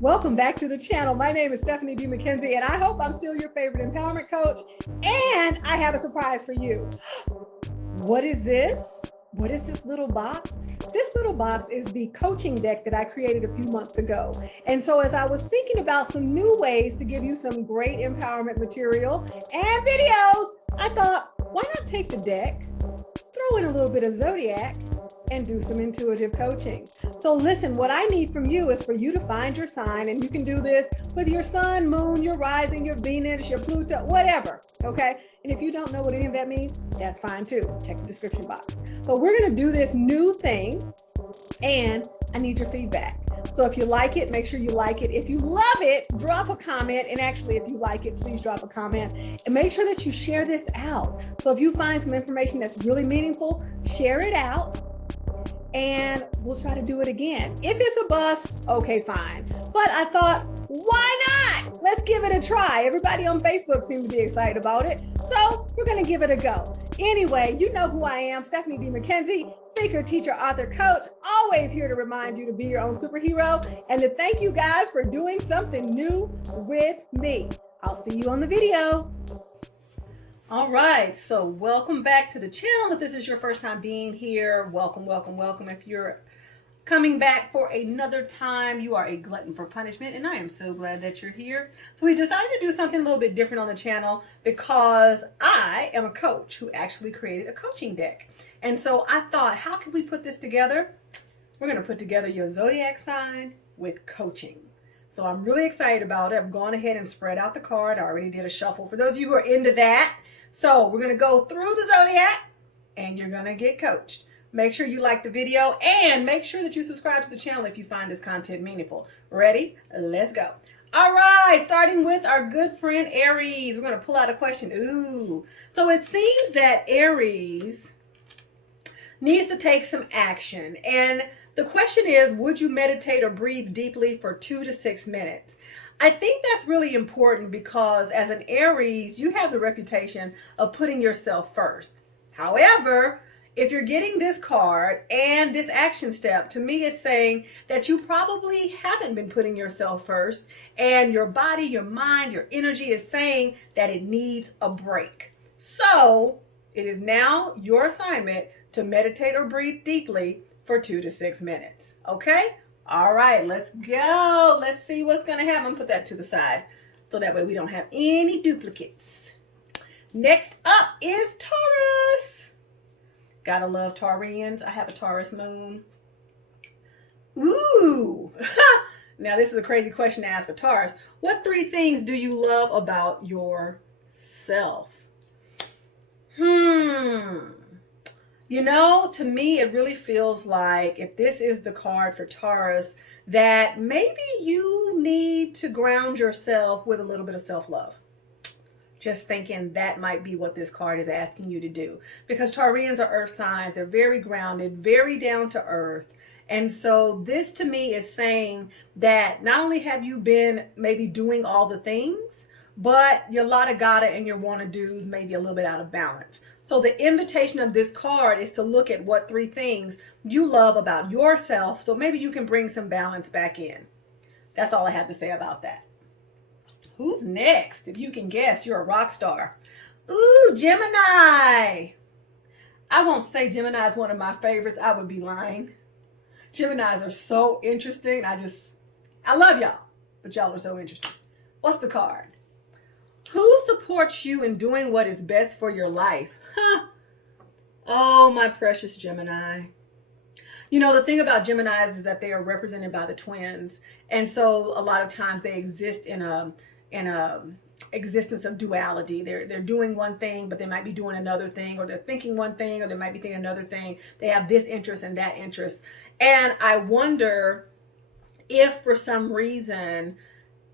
Welcome back to the channel. My name is Stephanie D. McKenzie, and I hope I'm still your favorite empowerment coach. And I have a surprise for you. What is this? What is this little box? This little box is the coaching deck that I created a few months ago. And so as I was thinking about some new ways to give you some great empowerment material and videos, I thought, why not take the deck, throw in a little bit of Zodiac, and do some intuitive coaching. So listen, what I need from you is for you to find your sign, and you can do this with your sun, moon, your rising, your Venus, your Pluto, whatever, okay? And if you don't know what any of that means, that's fine too. Check the description box. But we're gonna do this new thing, and I need your feedback. So if you like it, make sure you like it. If you love it, drop a comment. And actually, if you like it, please drop a comment. And make sure that you share this out. So if you find some information that's really meaningful, share it out. And we'll try to do it again. If it's a bust, okay, fine. But I thought, why not? Let's give it a try. Everybody on Facebook seems to be excited about it. So we're gonna give it a go. Anyway, you know who I am, Stephanie D. McKenzie, speaker, teacher, author, coach, always here to remind you to be your own superhero and to thank you guys for doing something new with me. I'll see you on the video. All right, so welcome back to the channel. If this is your first time being here, welcome, welcome, welcome. If you're coming back for another time, you are a glutton for punishment, and I am so glad that you're here. So we decided to do something a little bit different on the channel because I am a coach who actually created a coaching deck. And so I thought, how can we put this together? We're gonna put together your zodiac sign with coaching. So I'm really excited about it. I've gone ahead and spread out the card. I already did a shuffle for those of you who are into that. So we're going to go through the zodiac and you're going to get coached. Make sure you like the video and make sure that you subscribe to the channel if you find this content meaningful. Ready? Let's go. All right, starting with our good friend Aries. We're going to pull out a question. Ooh. So it seems that Aries needs to take some action. And the question is, would you meditate or breathe deeply for 2 to 6 minutes? I think that's really important because as an Aries, you have the reputation of putting yourself first. However, if you're getting this card and this action step, to me it's saying that you probably haven't been putting yourself first, and your body, your mind, your energy is saying that it needs a break. So it is now your assignment to meditate or breathe deeply for 2 to 6 minutes. Okay? All right, let's go. Let's see what's going to happen. I'm going to put that to the side so that way we don't have any duplicates. Next up is Taurus. Gotta love Taurians. I have a Taurus moon. Ooh. Now, this is a crazy question to ask a Taurus. What 3 things do you love about yourself? You know, to me, it really feels like if this is the card for Taurus, that maybe you need to ground yourself with a little bit of self-love. Just thinking that might be what this card is asking you to do. Because Taurians are earth signs. They're very grounded, very down to earth. And so this to me is saying that not only have you been maybe doing all the things, but your lot of gotta and your wanna do's maybe a little bit out of balance. So the invitation of this card is to look at what 3 things you love about yourself, so maybe you can bring some balance back in. That's all I have to say about that. Who's next? If you can guess, you're a rock star. Ooh, Gemini. I won't say Gemini is one of my favorites. I would be lying. Geminis are so interesting. I love y'all, but y'all are so interesting. What's the card? Who supports you in doing what is best for your life? Huh. Oh, my precious Gemini. You know, the thing about Geminis is that they are represented by the twins. And so a lot of times they exist in a existence of duality. They're doing one thing, but they might be doing another thing, or they're thinking one thing, or they might be thinking another thing. They have this interest and that interest. And I wonder if for some reason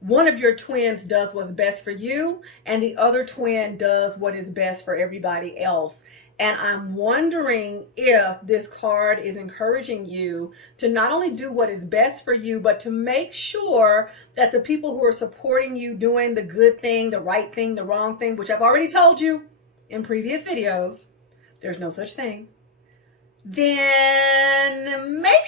one of your twins does what's best for you and the other twin does what is best for everybody else. And I'm wondering if this card is encouraging you to not only do what is best for you, but to make sure that the people who are supporting you doing the good thing, the right thing, the wrong thing, which I've already told you in previous videos, there's no such thing, then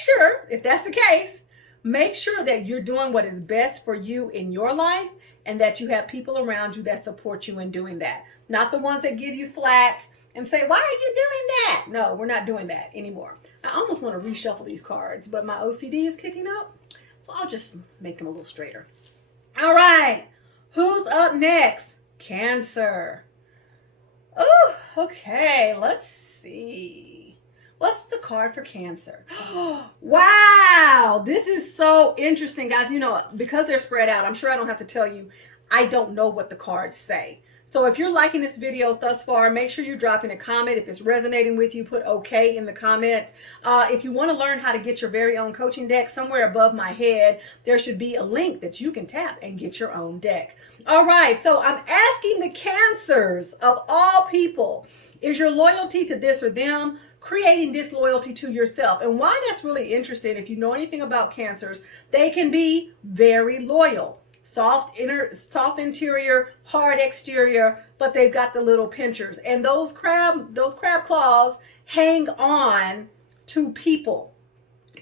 sure, if that's the case, make sure that you're doing what is best for you in your life and that you have people around you that support you in doing that. Not the ones that give you flack and say, why are you doing that? No, we're not doing that anymore. I almost want to reshuffle these cards, but my OCD is kicking up. So I'll just make them a little straighter. All right. Who's up next? Cancer. Oh, okay. Let's see. What's the card for Cancer? Wow. This is so interesting, guys. You know, because they're spread out, I'm sure I don't have to tell you, I don't know what the cards say. So if you're liking this video thus far, make sure you're dropping a comment. If it's resonating with you, put okay in the comments. If you want to learn how to get your very own coaching deck, somewhere above my head, there should be a link that you can tap and get your own deck. All right, so I'm asking the Cancers of all people, is your loyalty to this or them creating disloyalty to yourself? And why that's really interesting, if you know anything about Cancers, they can be very loyal. Soft interior, hard exterior, but they've got the little pinchers. And those crab claws hang on to people,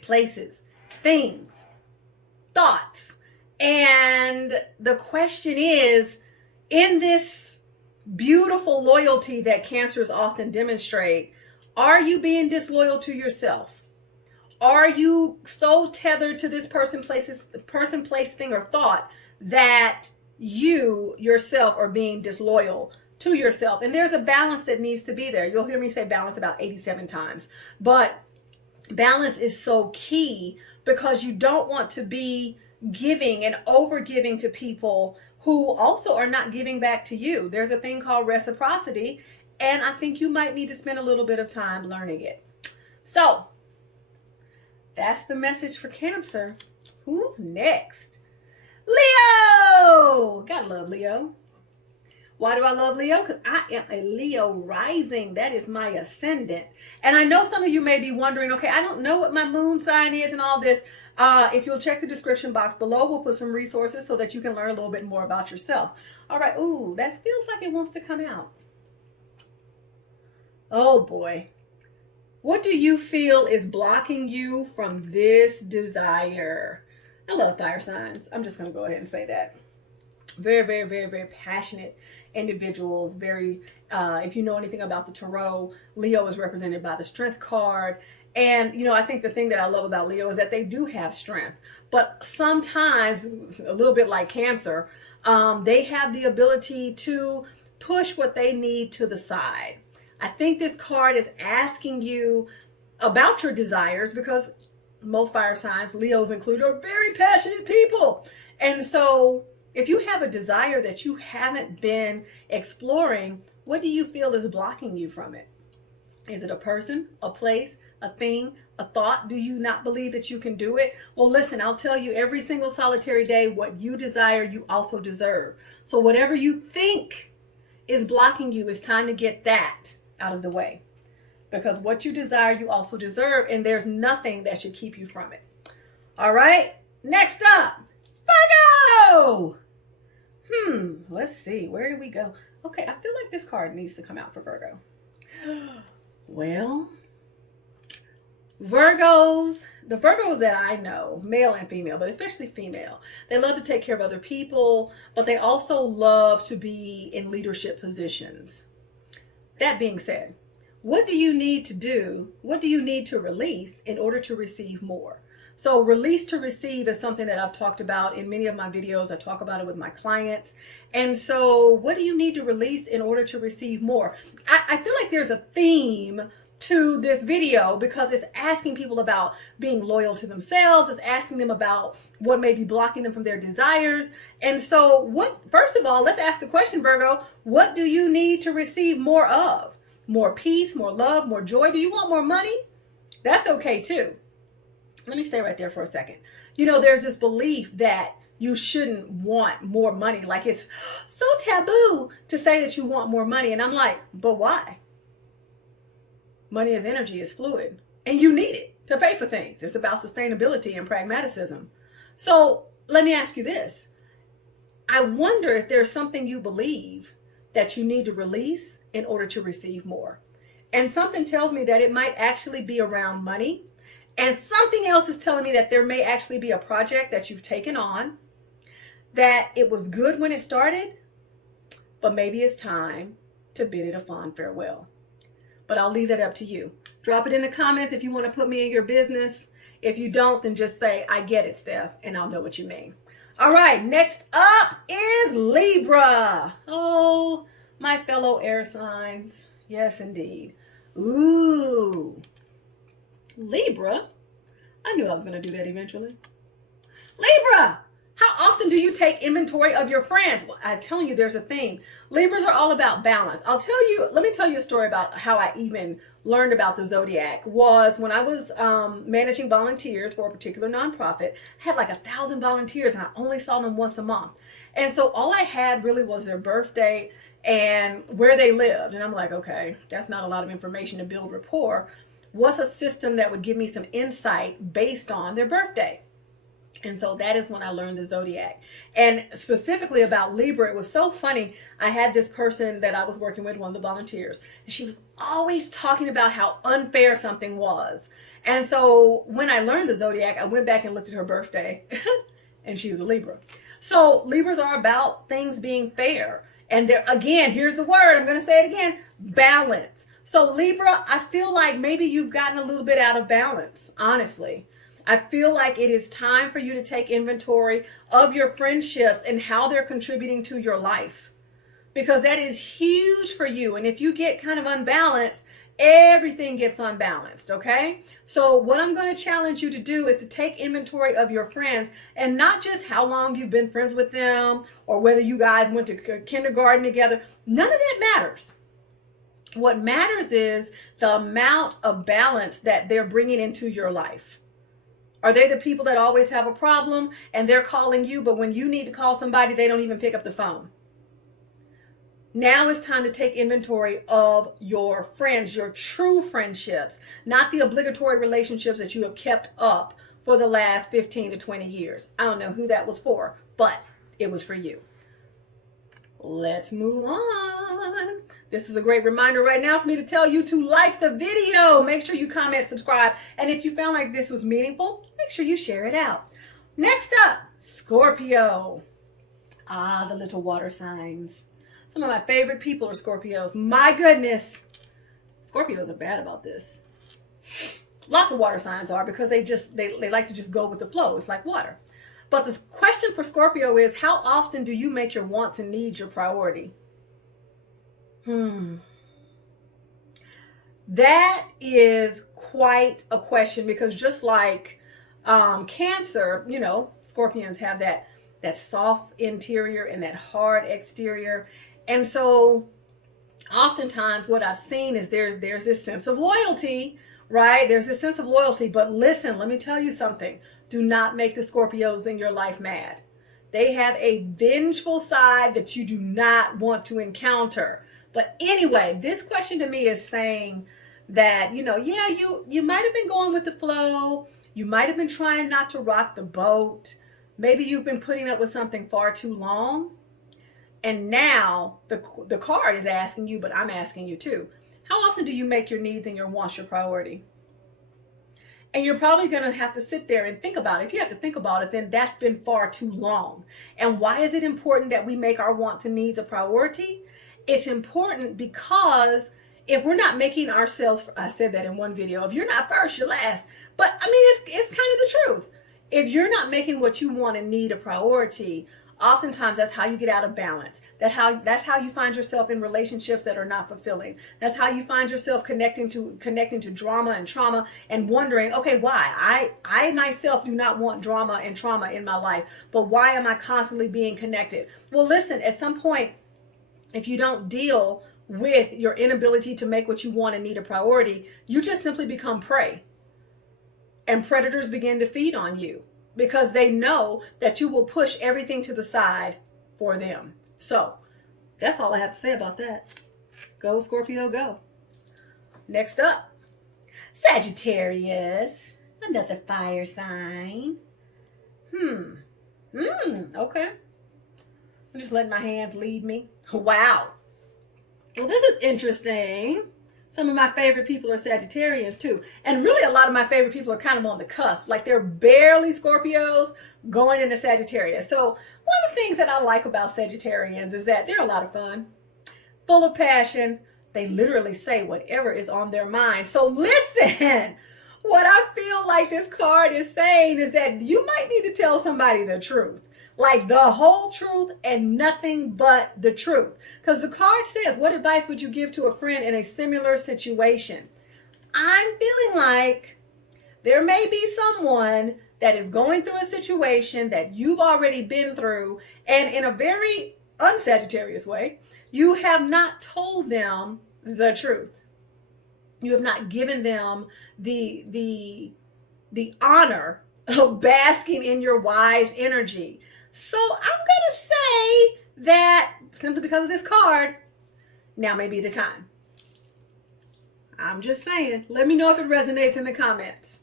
places, things, thoughts. And the question is, in this beautiful loyalty that Cancers often demonstrate, are you being disloyal to yourself? Are you so tethered to this person, place, thing, or thought that you yourself are being disloyal to yourself? And there's a balance that needs to be there. You'll hear me say balance about 87 times, but balance is so key, because you don't want to be giving and over giving to people who also are not giving back to you. There's a thing called reciprocity, and I think you might need to spend a little bit of time learning it. So that's the message for Cancer. Who's next? Leo! Gotta love Leo. Why do I love Leo? Because I am a Leo rising. That is my ascendant. And I know some of you may be wondering, okay, I don't know what my moon sign is and all this. If you'll check the description box below, we'll put some resources so that you can learn a little bit more about yourself. All right. Ooh, that feels like it wants to come out. Oh boy. What do you feel is blocking you from this desire? I love fire signs. I'm just going to go ahead and say that. Very, very, very, very passionate individuals. Very, if you know anything about the tarot, Leo is represented by the Strength card. And, you know, I think the thing that I love about Leo is that they do have strength. But sometimes, a little bit like Cancer, they have the ability to push what they need to the side. I think this card is asking you about your desires, because most fire signs, Leos included, are very passionate people. And so if you have a desire that you haven't been exploring, what do you feel is blocking you from it? Is it a person, a place, a thing, a thought? Do you not believe that you can do it? Well, listen, I'll tell you, every single solitary day, what you desire, you also deserve. So whatever you think is blocking you, it's time to get that out of the way. Because what you desire, you also deserve, and there's nothing that should keep you from it. All right, next up, Virgo. Let's see, where do we go? Okay, I feel like this card needs to come out for Virgo. Well, Virgos, the Virgos that I know, male and female, but especially female, they love to take care of other people, but they also love to be in leadership positions. That being said, what do you need to do? What do you need to release in order to receive more? So release to receive is something that I've talked about in many of my videos. I talk about it with my clients. And so what do you need to release in order to receive more? I feel like there's a theme to this video, because it's asking people about being loyal to themselves. It's asking them about what may be blocking them from their desires. And so first of all, let's ask the question, Virgo, what do you need to receive more of? More peace, more love, more joy? Do you want more money? That's okay too. Let me stay right there for a second. You know, there's this belief that you shouldn't want more money. Like, it's so taboo to say that you want more money. And I'm like, but why? Money is energy, is fluid, and you need it to pay for things. It's about sustainability and pragmatism. So let me ask you this. I wonder if there's something you believe that you need to release in order to receive more. And something tells me that it might actually be around money. And something else is telling me that there may actually be a project that you've taken on, that it was good when it started, but maybe it's time to bid it a fond farewell. But I'll leave that up to you. Drop it in the comments if you want to put me in your business. If you don't, then just say, I get it, Steph, and I'll know what you mean. All right, next up is Libra. Oh, my fellow air signs. Yes, indeed. Ooh, Libra. I knew I was going to do that eventually. Libra, how often do you take inventory of your friends? Well, I'm telling you, there's a theme. Libras are all about balance. Let me tell you a story about how I even learned about the Zodiac. Was when I was managing volunteers for a particular nonprofit. I had like 1,000 volunteers and I only saw them once a month. And so all I had really was their birthday and where they lived. And I'm like, okay, that's not a lot of information to build rapport. What's a system that would give me some insight based on their birthday? And so that is when I learned the Zodiac. And specifically about Libra, it was so funny. I had this person that I was working with, one of the volunteers, and she was always talking about how unfair something was. And so when I learned the Zodiac, I went back and looked at her birthday and she was a Libra. So Libras are about things being fair. And there, again, here's the word, I'm going to say it again, balance. So Libra, I feel like maybe you've gotten a little bit out of balance, honestly. I feel like it is time for you to take inventory of your friendships and how they're contributing to your life, because that is huge for you. And if you get kind of unbalanced, everything gets unbalanced. Okay. So what I'm going to challenge you to do is to take inventory of your friends, and not just how long you've been friends with them or whether you guys went to kindergarten together. None of that matters. What matters is the amount of balance that they're bringing into your life. Are they the people that always have a problem and they're calling you, but when you need to call somebody, they don't even pick up the phone? Now it's time to take inventory of your friends, your true friendships, not the obligatory relationships that you have kept up for the last 15 to 20 years. I don't know who that was for, but it was for you. Let's move on. This is a great reminder right now for me to tell you to like the video. Make sure you comment, subscribe, and if you found like this was meaningful, make sure you share it out. Next up, Scorpio. Ah, the little water signs. Some of my favorite people are Scorpios. My goodness. Scorpios are bad about this. Lots of water signs are, because they like to just go with the flow. It's like water. But the question for Scorpio is, how often do you make your wants and needs your priority? That is quite a question, because just like Cancer, you know, Scorpions have that soft interior and that hard exterior. And so oftentimes what I've seen is there's this sense of loyalty, right? There's this sense of loyalty. But listen, let me tell you something. Do not make the Scorpios in your life mad. They have a vengeful side that you do not want to encounter. But anyway, this question to me is saying that, you know, yeah, you might have been going with the flow. You might have been trying not to rock the boat. Maybe you've been putting up with something far too long. And now the card is asking you, but I'm asking you too. How often do you make your needs and your wants your priority? And you're probably going to have to sit there and think about it. If you have to think about it, then that's been far too long. And why is it important that we make our wants and needs a priority? It's important because if we're not making ourselves, I said that in one video, if you're not first, you're last. But I mean, it's kind of the truth. If you're not making what you want and need a priority, oftentimes that's how you get out of balance. That's how you find yourself in relationships that are not fulfilling. That's how you find yourself connecting to drama and trauma and wondering, okay, why? I myself do not want drama and trauma in my life, but why am I constantly being connected? Well, listen, at some point, if you don't deal with your inability to make what you want and need a priority, you just simply become prey. And predators begin to feed on you, because they know that you will push everything to the side for them. So that's all I have to say about that. Go Scorpio, go. Next up, Sagittarius, another fire sign. Okay. I'm just letting my hands lead me. Wow. Well, this is interesting. Some of my favorite people are Sagittarians too. And really a lot of my favorite people are kind of on the cusp. Like they're barely Scorpios going into Sagittarius. So one of the things that I like about Sagittarians is that they're a lot of fun, full of passion. They literally say whatever is on their mind. So listen, what I feel like this card is saying is that you might need to tell somebody the truth. Like the whole truth and nothing but the truth. Because the card says, what advice would you give to a friend in a similar situation? I'm feeling like there may be someone that is going through a situation that you've already been through, and in a very un-Sagittarius way, you have not told them the truth. You have not given them the honor of basking in your wise energy. So I'm going to say that simply because of this card, now may be the time. I'm just saying. Let me know if it resonates in the comments.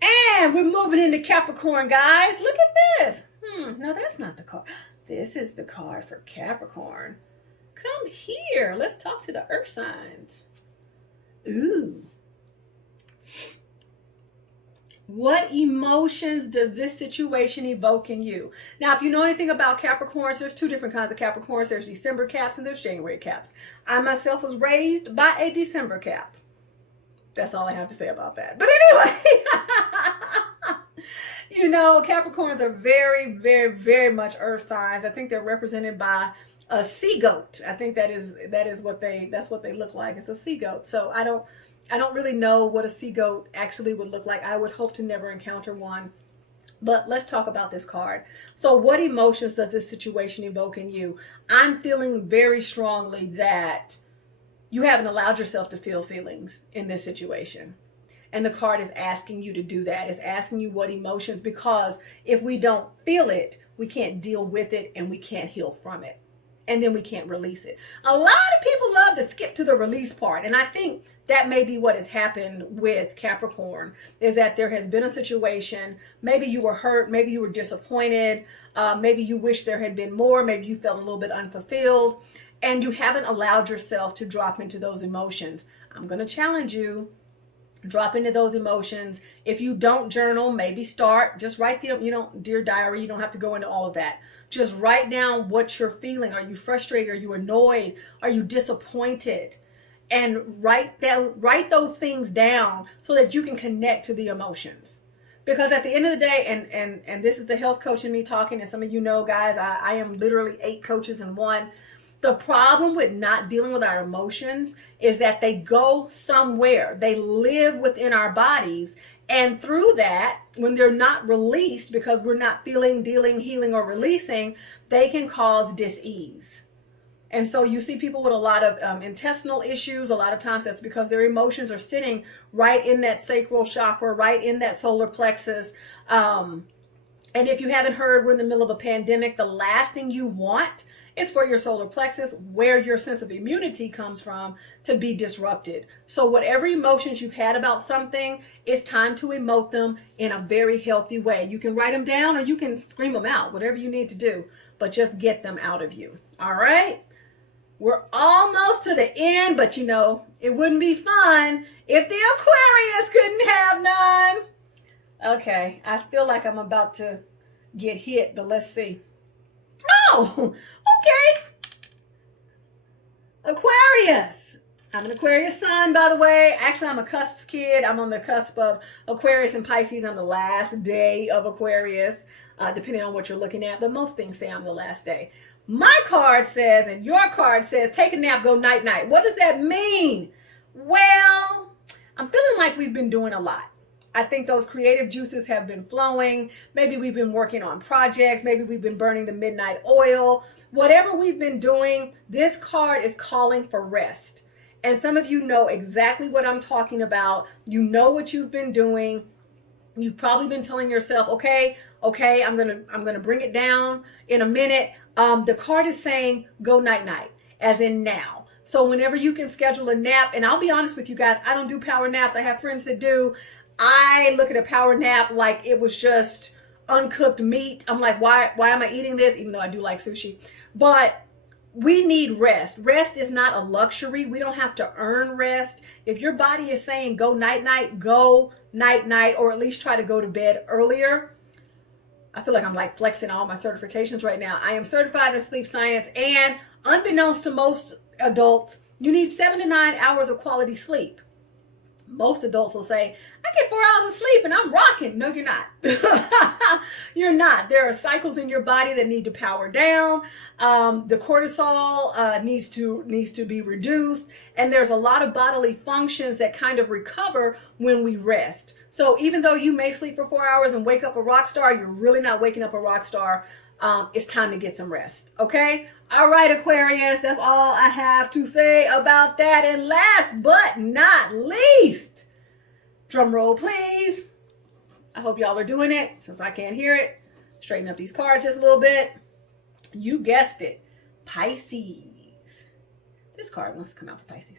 And we're moving into Capricorn, guys. Look at this. No, that's not the card. This is the card for Capricorn. Come here. Let's talk to the earth signs. Ooh. What emotions does this situation evoke in you? Now, if you know anything about Capricorns, there's two different kinds of Capricorns. There's December caps and there's January caps. I myself was raised by a December cap. That's all I have to say about that. But anyway, you know, Capricorns are very, very, very much earth signs. I think they're represented by a sea goat. I think that's what they look like. It's a sea goat. So I don't really know what a sea goat actually would look like. I would hope to never encounter one. But let's talk about this card. So what emotions does this situation evoke in you? I'm feeling very strongly that you haven't allowed yourself to feel feelings in this situation. And the card is asking you to do that. It's asking you what emotions, because if we don't feel it, we can't deal with it and we can't heal from it. And then we can't release it. A lot of people love to skip to the release part. And I think that may be what has happened with Capricorn, is that there has been a situation. Maybe you were hurt. Maybe you were disappointed. Maybe you wish there had been more. Maybe you felt a little bit unfulfilled. And you haven't allowed yourself to drop into those emotions. I'm going to challenge you. Drop into those emotions. If you don't journal, maybe start. Just write dear diary, you don't have to go into all of that. Just write down what you're feeling. Are you frustrated? Are you annoyed? Are you disappointed? And write those things down so that you can connect to the emotions. Because at the end of the day, and this is the health coach in me talking, and some of you know, guys, I am literally 8 coaches in one. The problem with not dealing with our emotions is that they go somewhere. They live within our bodies. And through that, when they're not released, because we're not feeling, dealing, healing, or releasing, they can cause dis-ease. And so you see people with a lot of intestinal issues. A lot of times that's because their emotions are sitting right in that sacral chakra, right in that solar plexus. And if you haven't heard, we're in the middle of a pandemic. The last thing you want is for your solar plexus, where your sense of immunity comes from, to be disrupted. So whatever emotions you've had about something, it's time to emote them in a very healthy way. You can write them down or you can scream them out, whatever you need to do, but just get them out of you. All right? We're almost to the end, but you know, it wouldn't be fun if the Aquarius couldn't have none. Okay, I feel like I'm about to get hit, but let's see. Oh, okay. Aquarius. I'm an Aquarius sun, by the way. Actually, I'm a cusp kid. I'm on the cusp of Aquarius and Pisces. I'm the last day of Aquarius, depending on what you're looking at. But most things say I'm the last day. My card says, and your card says, take a nap, go night-night. What does that mean? Well, I'm feeling like we've been doing a lot. I think those creative juices have been flowing. Maybe we've been working on projects. Maybe we've been burning the midnight oil. Whatever we've been doing, this card is calling for rest. And some of you know exactly what I'm talking about. You know what you've been doing. You've probably been telling yourself, okay, I'm gonna bring it down in a minute. The card is saying go night-night, as in now. So whenever you can schedule a nap, and I'll be honest with you guys, I don't do power naps. I have friends that do. I look at a power nap like it was just uncooked meat. I'm like, why am I eating this? Even though I do like sushi. But we need rest. Rest is not a luxury. We don't have to earn rest. If your body is saying go night night, go night night, or at least try to go to bed earlier. I feel like I'm like flexing all my certifications right now. I am certified in sleep science, and unbeknownst to most adults, you need 7 to 9 hours of quality sleep. Most adults will say, I get 4 hours of sleep and I'm rocking. No, you're not. You're not. There are cycles in your body that need to power down. The cortisol needs to be reduced. And there's a lot of bodily functions that kind of recover when we rest. So even though you may sleep for 4 hours and wake up a rock star, you're really not waking up a rock star. It's time to get some rest. Okay? All right, Aquarius, that's all I have to say about that. And last but not least, drum roll, please. I hope y'all are doing it since I can't hear it. Straighten up these cards just a little bit. You guessed it, Pisces. This card wants to come out for Pisces.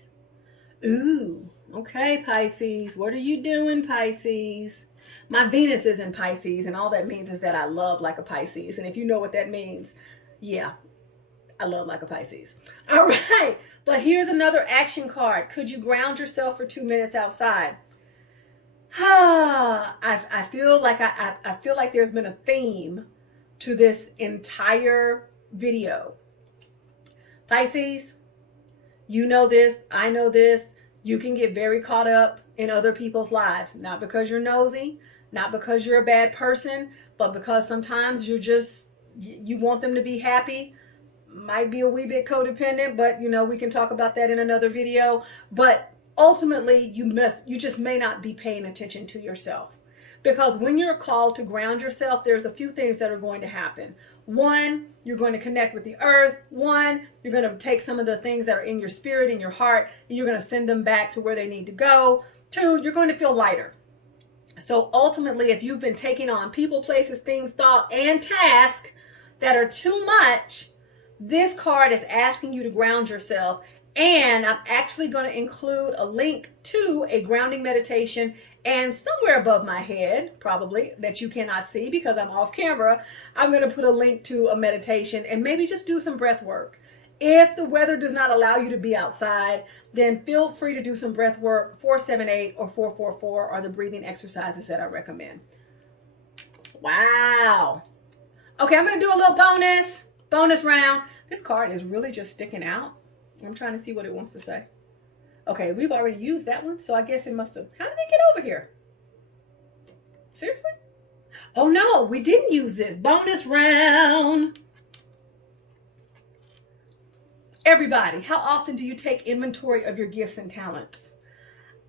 Ooh, okay, Pisces. What are you doing, Pisces? My Venus is in Pisces, and all that means is that I love like a Pisces. And if you know what that means, yeah, I love like a Pisces. All right, but here's another action card. Could you ground yourself for 2 minutes outside? I feel like there's been a theme to this entire video. Pisces, you know this, I know this. You can get very caught up in other people's lives, not because you're nosy, not because you're a bad person, but because sometimes you want them to be happy. Might be a wee bit codependent, but you know, we can talk about that in another video. But ultimately, you just may not be paying attention to yourself. Because when you're called to ground yourself, there's a few things that are going to happen. One, you're going to connect with the earth. One, you're going to take some of the things that are in your spirit, in your heart, and you're going to send them back to where they need to go. Two, you're going to feel lighter. So ultimately, if you've been taking on people, places, things, thought, and tasks that are too much, this card is asking you to ground yourself. And I'm actually going to include a link to a grounding meditation, and somewhere above my head, probably, that you cannot see because I'm off camera, I'm going to put a link to a meditation and maybe just do some breath work. If the weather does not allow you to be outside, then feel free to do some breath work. 478 or 444 are the breathing exercises that I recommend. Wow. Okay, I'm going to do a little bonus round. This card is really just sticking out. I'm trying to see what it wants to say. Okay, we've already used that one, so I guess it must have... How did it get over here? Seriously? Oh no, we didn't use this. Bonus round. Everybody, how often do you take inventory of your gifts and talents?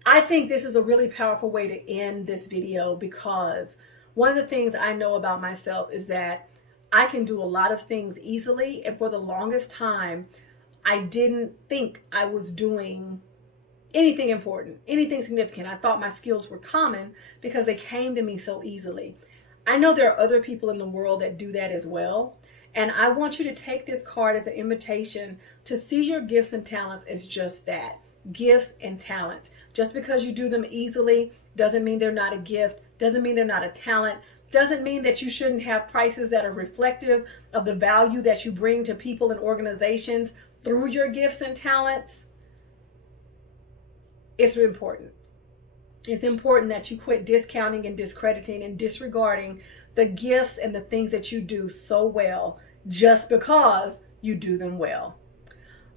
I think this is a really powerful way to end this video, because one of the things I know about myself is that I can do a lot of things easily, and for the longest time, I didn't think I was doing anything important, anything significant. I thought my skills were common because they came to me so easily. I know there are other people in the world that do that as well. And I want you to take this card as an invitation to see your gifts and talents as just that, gifts and talents. Just because you do them easily doesn't mean they're not a gift, doesn't mean they're not a talent, doesn't mean that you shouldn't have prices that are reflective of the value that you bring to people and organizations through your gifts and talents. It's important. It's important that you quit discounting and discrediting and disregarding the gifts and the things that you do so well just because you do them well.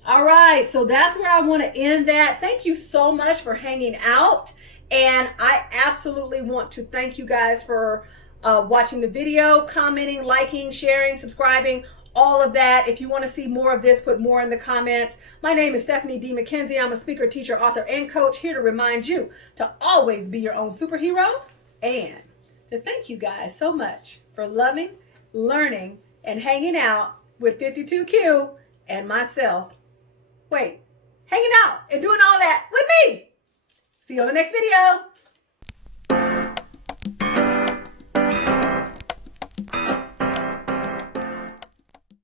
All right, so that's where I want to end that. Thank you so much for hanging out. And I absolutely want to thank you guys for watching the video, commenting, liking, sharing, subscribing, all of that. If you want to see more of this, put more in the comments. My name is 𝘃𝗵𝗶𝗀𝗃. I'm a speaker, teacher, author, and coach, here to remind you to always be your own superhero, and to thank you guys so much for loving, learning, and hanging out with 52Q and myself. Wait, hanging out and doing all that with me. See you on the next video.